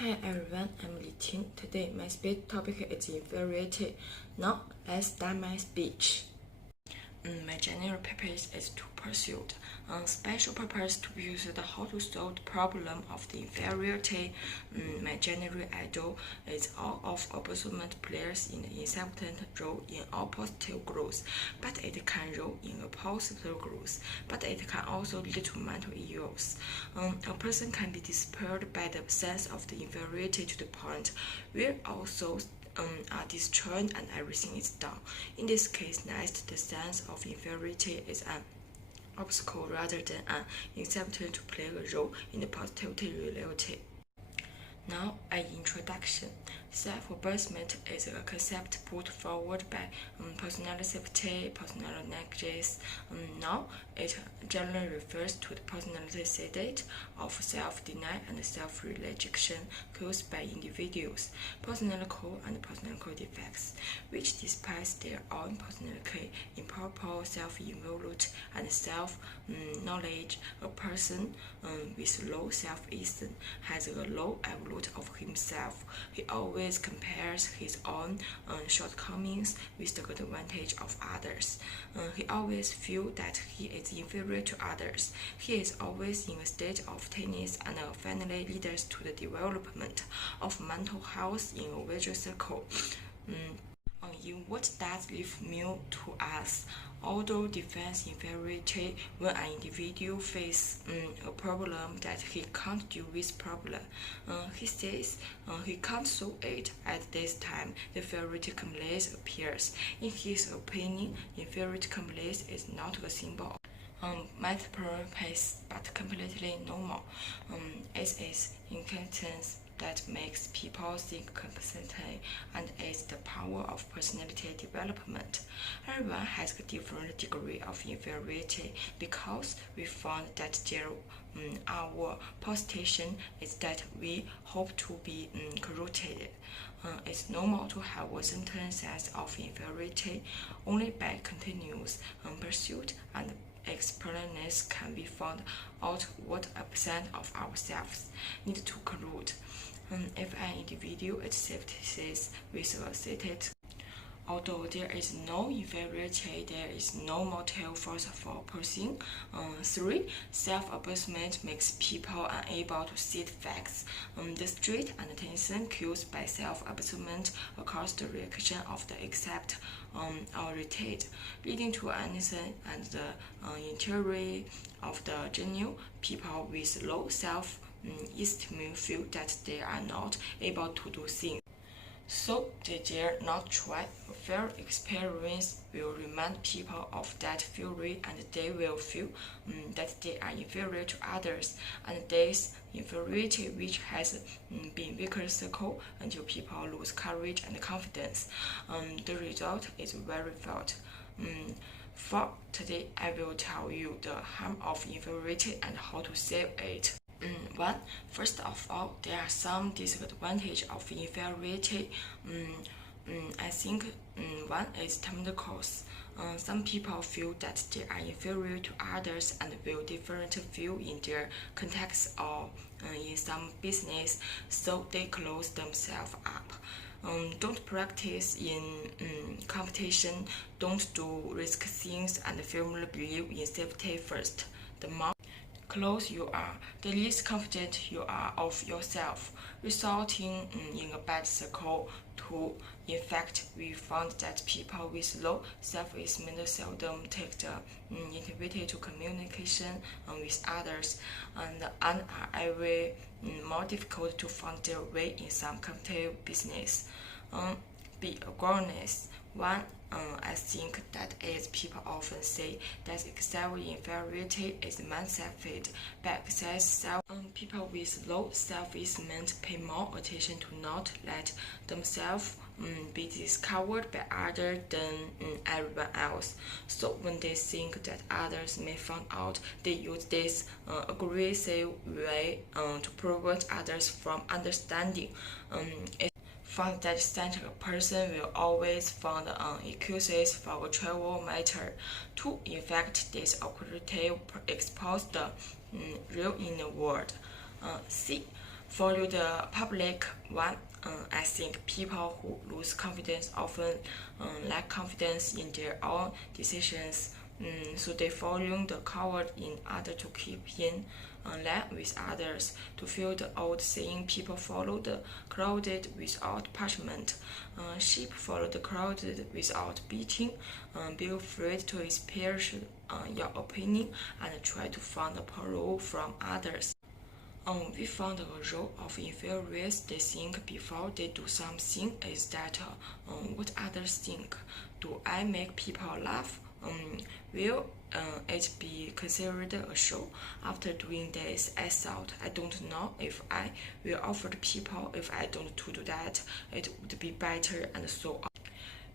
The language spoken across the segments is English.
Hi everyone, I'm Li Ting. Today my speech topic is inferiority. Now let's start my speech. My general purpose is to pursue special purpose to use how to solve the problem of the inferiority. My general idea is all of opposite players in the incident role in all positive groups, but it can role in a positive groups, but it can also lead to mental ills. A person can be dispelled by the sense of the inferiority to the point where also are destroyed and everything is done. In this case, next, the sense of inferiority is an obstacle rather than an incentive to play a role in the positivity reality. Now, an introduction. Self-abasement is a concept put forward by personal safety, personal negligence. Now, it generally refers to the personality state of self-denial and self-rejection caused by individuals, personal and personal defects, which despite their own personality, improper self-evaluate and self-knowledge. A person with low self-esteem has a low evaluate of himself. He always compares his own shortcomings with the advantage of others. He always feels that he is inferior to others. He is always in a state of tennis and finally leads to the development of mental health in a visual circle. In what does life mean to us? Although defense inferiority when an individual faces a problem that he can't deal with problem. He says he can't solve it at this time. The inferiority complex appears. In his opinion, inferiority complex is not a symbol multiple pace but completely normal. It is incompetence that makes people think competently and is the power of personality development. Everyone has a different degree of inferiority because we found that our position is that we hope to be corrected. It's normal to have a certain sense of inferiority. Only by continuous pursuit and experience can we find out what a percent of ourselves need to correct. If an individual is satisfied with a stated, although there is no inferiority, there is no motive force for pursuing. 3. Self-abasement makes people unable to see the facts. The stress and tension caused by self-abasement cause the reaction of the accept or retreat, leading to anism and the interior of the genuine. People with low self-esteem feel that they are not able to do things, so they dare not try. A fair experience will remind people of that theory, and they will feel that they are inferior to others, and this inferiority which has been weaker circle until people lose courage and confidence. The result is very felt. For today, I will tell you the harm of inferiority and how to save it. First of all, there are some disadvantages of inferiority. I think one is terminal cause. Some people feel that they are inferior to others and will different feel in their context or in some business, so they close themselves up. Don't practice in competition. Don't do risk things and firmly believe in safety first. The more close you are, the least confident you are of yourself, resulting in a bad circle. 2. In fact, we found that people with low self-esteem seldom take the initiative to communication with others and are every more difficult to find their way in some competitive business. Be awareness. 1. I think that is people often say that excessive inferiority is mindset fit. By excess self, people with low self-esteem pay more attention to not let themselves be discovered by others than everyone else. So when they think that others may find out, they use this aggressive way to prevent others from understanding. Found that central person will always find excuses for a trivial matter. 2. In fact, this operative exposes the real inner world. C. For the public one, I think people who lose confidence often lack confidence in their own decisions, so they follow the crowd in order to keep in line with others. To feel the old saying, people follow the crowded without punishment. Sheep follow the crowded without beating. Be afraid to express your opinion and try to find approval from others. We found a role of inferiors they think before they do something is that what others think. Do I make people laugh? Will it be considered a show? After doing this, I thought, I don't know if I will offer the people if I don't do that. It would be better and so on.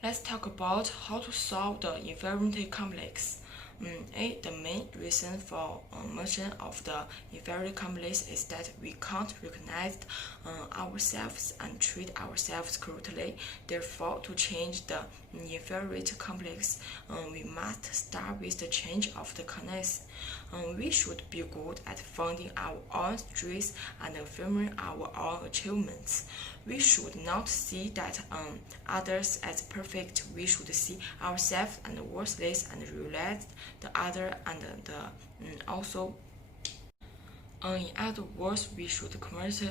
Let's talk about how to solve the inferiority complex. The main reason for mention of the inferiority complex is that we can't recognize ourselves and treat ourselves correctly. Therefore, to change the inferiority complex, we must start with the change of the kindness. We should be good at finding our own strengths and affirming our own achievements. We should not see that others as perfect. We should see ourselves as worthless and realize the other and also. In other words, we should convert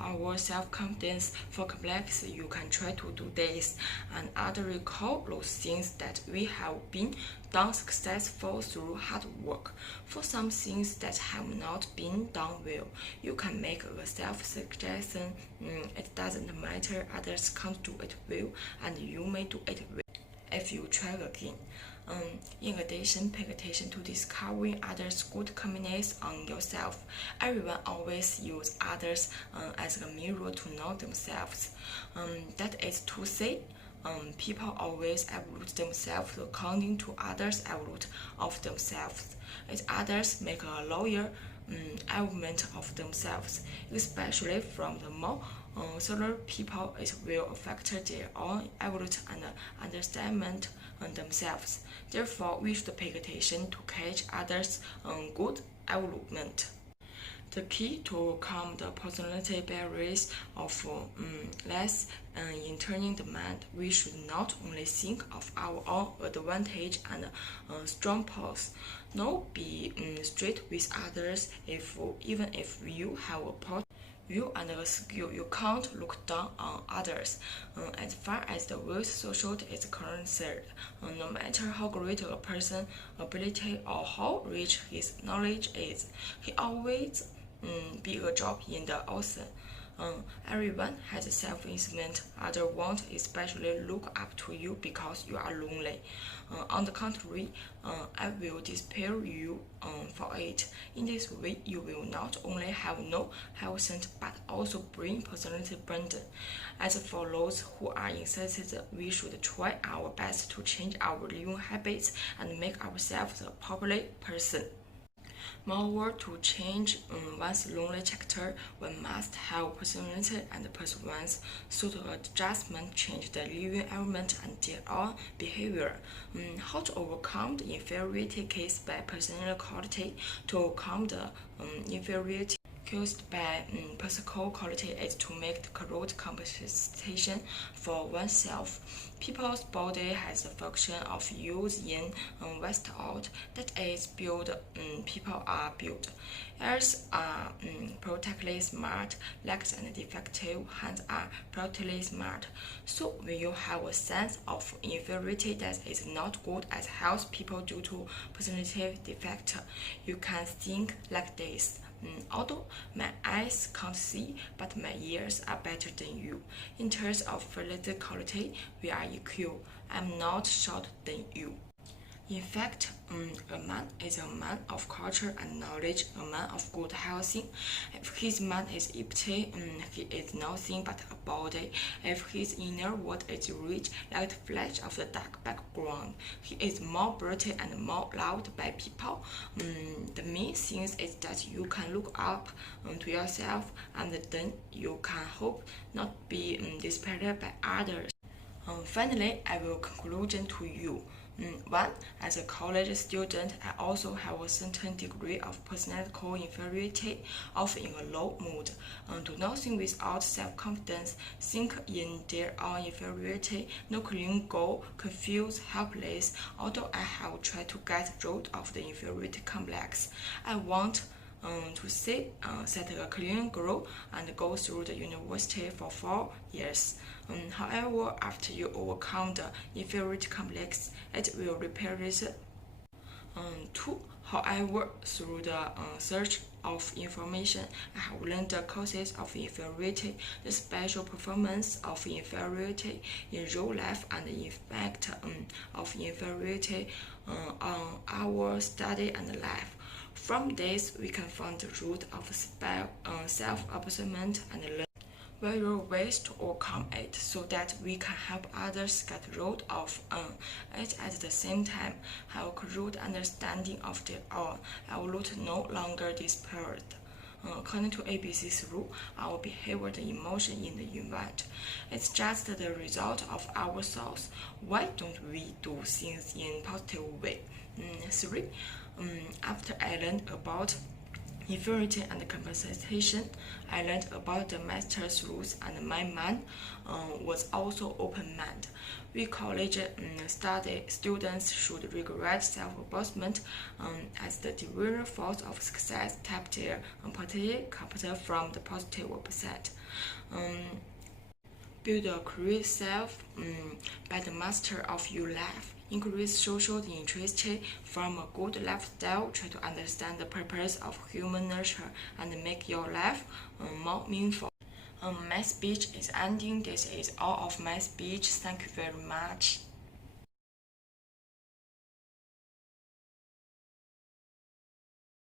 our self-confidence. For complex, you can try to do this and other recall those things that we have been done successful through hard work. For some things that have not been done well, you can make a self-suggestion. It doesn't matter, others can't do it well and you may do it well if you try again. In addition, pay attention to discovering others' good comments on yourself. Everyone always uses others as a mirror to know themselves. That is to say, people always evaluate themselves according to others' evaluate of themselves. As others make a lower element of themselves, especially from the more similar people, it will affect their own evaluate and understanding on themselves. Therefore, we should pay attention to catch others' good evaluation. The key to overcome the personality barriers of less in turning the mind, we should not only think of our own advantage and strong points. No, be straight with others. Even if you have a point view and a skill, you can't look down on others. As far as the world social is concerned, no matter how great a person's ability or how rich his knowledge is, he always be a drop in the ocean. Everyone has a self-investment. Others won't especially look up to you because you are lonely. On the contrary, I will despair you for it. In this way, you will not only have no health but also bring personality burden. As for those who are insensitive, we should try our best to change our living habits and make ourselves a popular person. Moreover, to change one's lonely character, one must have personality and perseverance. So the adjustment change the living element and their own behavior. How to overcome the inferiority caused by personal quality? To overcome the inferiority caused by physical quality is to make the correct compensation for oneself. People's body has the function of use in, waste out. That is, build. People are built. Ears are practically smart. Legs and defective hands are practically smart. So when you have a sense of inferiority that is not good as health people due to personality defect, you can think like this. Although my eyes can't see, but my ears are better than you. In terms of physical quality, we are equal. I'm not short than you. In fact, a man is a man of culture and knowledge, a man of good health. If his mind is empty, he is nothing but a body. If his inner world is rich like the flesh of the dark background, he is more brutal and more loved by people. The main thing is that you can look up to yourself, and then you can hope not be despised by others. Finally, I will conclude to you. One, as a college student, I also have a certain degree of personality inferiority, often in a low mood. Do nothing without self-confidence, think in their own inferiority, no clear goal, confused, helpless. Although I have tried to get rid of the inferiority complex, I want to set a clean goal and go through the university for 4 years. However, after you overcome the inferiority complex, it will repair it. Two, however, through the search of information, I have learned the causes of inferiority, the special performance of inferiority in real life, and the effect of inferiority on our study and life. From this, we can find the root of self-abasement and learn various ways to overcome it so that we can help others get rid of it at the same time, have a correct understanding of their own. Our root no longer disappeared. According to ABC's rule, our behavior and emotion in the environment. It's just the result of our thoughts. Why don't we do things in a positive way? Three, after I learned about inferiority and compensation, I learned about the master's rules, and my mind was also open-minded. We college students should regard self-abasement as the driving force of success. Tap their positive competence from the positive side. Build a career self by the master of your life. Increase social interest from a good lifestyle. Try to understand the purpose of human nature and make your life more meaningful. My speech is ending. This is all of my speech. Thank you very much.